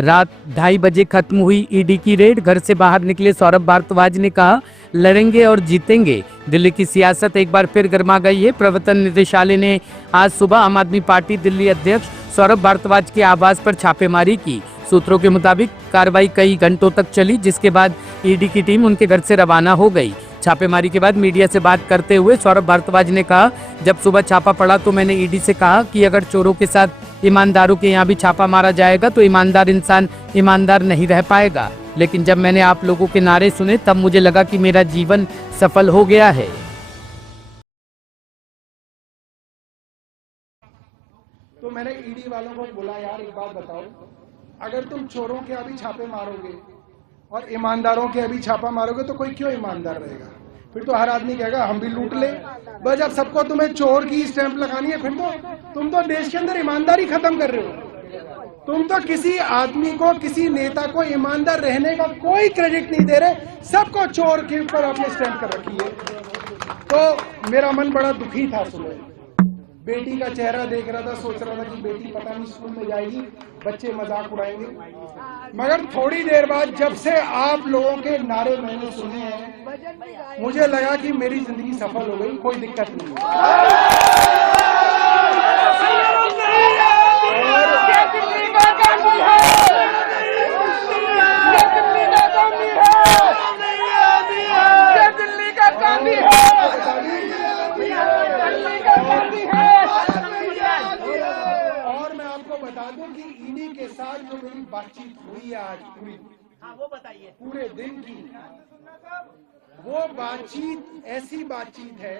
रात 2:30 बजे खत्म हुई ईडी की रेड। घर से बाहर निकले सौरभ भारद्वाज ने कहा, लड़ेंगे और जीतेंगे। दिल्ली की सियासत एक बार फिर गर्मा गई है। प्रवर्तन निदेशालय ने आज सुबह आम आदमी पार्टी दिल्ली अध्यक्ष सौरभ भारद्वाज के आवास पर छापेमारी की। सूत्रों के मुताबिक कार्रवाई कई घंटों तक चली, जिसके बाद ईडी की टीम उनके घर से रवाना हो गई। छापेमारी के बाद मीडिया से बात करते हुए सौरभ भारद्वाज ने कहा, जब सुबह छापा पड़ा तो मैंने ईडी से कहा कि अगर चोरों के साथ ईमानदारों के यहाँ भी छापा मारा जाएगा तो ईमानदार इंसान ईमानदार नहीं रह पाएगा। लेकिन जब मैंने आप लोगों के नारे सुने तब मुझे लगा कि मेरा जीवन सफल हो गया है। तो मैंने ईडी वालों को बोला, यार एक बात बताओ, अगर तुम चोरों के अभी छापे मारोगे और ईमानदारों के अभी छापा मारोगे तो कोई क्यों ईमानदार रहेगा? फिर तो हर आदमी कहेगा हम भी लूट ले। बस जब सबको तुम्हें चोर की स्टैंप लगानी है, फिर तो तुम तो देश के अंदर ईमानदारी खत्म कर रहे हो। तुम तो किसी आदमी को, किसी नेता को ईमानदार रहने का कोई क्रेडिट नहीं दे रहे, सबको चोर के ऊपर आपने स्टैंप कर रखी है। तो मेरा मन बड़ा दुखी था सुबह। बेटी का चेहरा देख रहा था, सोच रहा था कि बेटी पता नहीं स्कूल में जाएगी, बच्चे मजाक उड़ाएंगे। मगर थोड़ी देर बाद जब से आप लोगों के नारे मैंने सुने हैं, मुझे लगा कि मेरी जिंदगी सफल हो गई, कोई दिक्कत नहीं। और मैं आपको बता दूं कि ईडी के साथ जो मेरी बातचीत हुई है आज पूरी, वो बताइए, पूरे दिन की, वो बातचीत ऐसी बातचीत है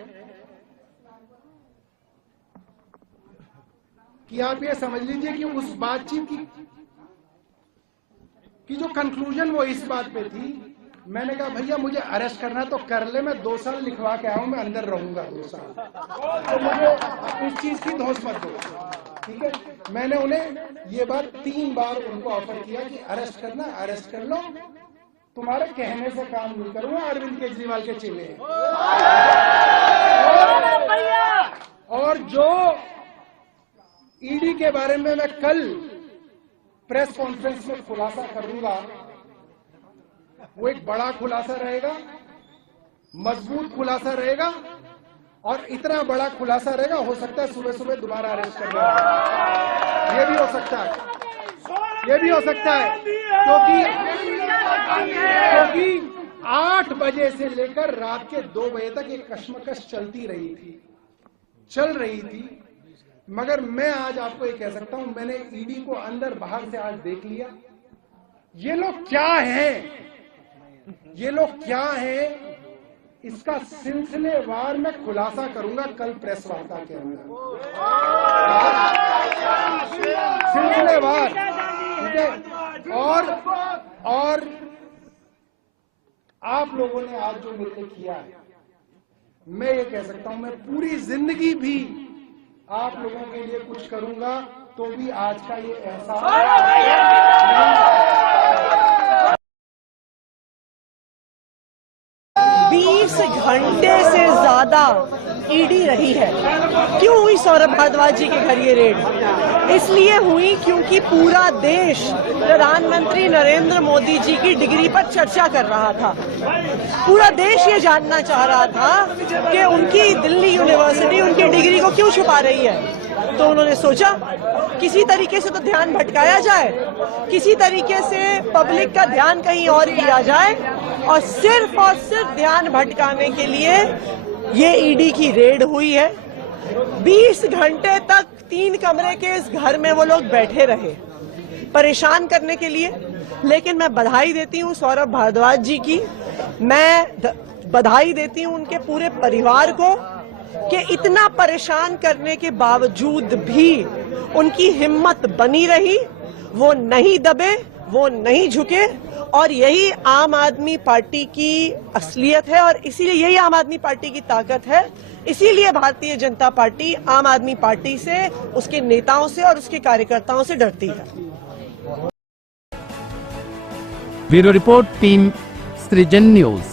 कि आप ये समझ लीजिए कि उस बातचीत की जो कंक्लूजन वो इस बात पे थी। मैंने कहा भैया मुझे अरेस्ट करना तो कर ले, मैं 2 साल लिखवा के आया हूं, मैं अंदर रहूंगा 2 साल, तो मुझे इस चीज की धौंस मत दो, ठीक है। मैंने उन्हें ये बात 3 बार उनको ऑफर किया कि अरेस्ट करना, अरेस्ट कर लो, तुम्हारे कहने से काम नहीं करूंगा, अरविंद केजरीवाल के चेले हैं। और जो ईडी के बारे में मैं कल प्रेस कॉन्फ्रेंस में खुलासा करूंगा, वो एक बड़ा खुलासा रहेगा, मजबूत खुलासा रहेगा, और इतना बड़ा खुलासा रहेगा, हो सकता है सुबह सुबह दोबारा अरेस्ट कर लिया। ये भी हो सकता है, ये भी हो सकता है, क्योंकि 8 बजे से लेकर रात के 2 बजे तक एक कश्मकश चलती चल रही थी। मगर मैं आज आपको ये कह सकता हूं, मैंने ईडी को अंदर बाहर से आज देख लिया। ये लोग क्या हैं, ये लोग क्या हैं, इसका सिलसिलेवार मैं खुलासा करूंगा कल प्रेस वार्ता के अंदर, सिलसिलेवार, ठीक है। और आप लोगों ने आज जो मेरे लिए किया है, मैं ये कह सकता हूं, मैं पूरी जिंदगी भी आप लोगों के लिए कुछ करूंगा तो भी आज का ये एहसास 20 घंटे से ज्यादा ईडी रही है। क्यों हुई सौरभ भारद्वाज जी के घर ये रेड? इसलिए हुई क्योंकि पूरा देश प्रधानमंत्री नरेंद्र मोदी जी की डिग्री पर चर्चा कर रहा था। पूरा देश ये जानना चाह रहा था कि उनकी दिल्ली यूनिवर्सिटी उनकी डिग्री को क्यों छुपा रही है। तो उन्होंने सोचा किसी तरीके से तो ध्यान भटकाया जाए, किसी तरीके से पब्लिक का ध्यान कहीं और किया जाए, और सिर्फ ध्यान भटकाने के लिए ये ईडी की रेड हुई है। 20 घंटे तक 3 कमरे के इस घर में वो लोग बैठे रहे परेशान करने के लिए। लेकिन मैं बधाई देती हूँ सौरभ भारद्वाज जी की, मैं बधाई देती हूँ उनके पूरे परिवार को कि इतना परेशान करने के बावजूद भी उनकी हिम्मत बनी रही, वो नहीं दबे, वो नहीं झुके। और यही आम आदमी पार्टी की असलियत है, और इसीलिए यही आम आदमी पार्टी की ताकत है। इसीलिए भारतीय जनता पार्टी आम आदमी पार्टी से, उसके नेताओं से और उसके कार्यकर्ताओं से डरती है। ब्यूरो रिपोर्ट, टीम सृजन न्यूज।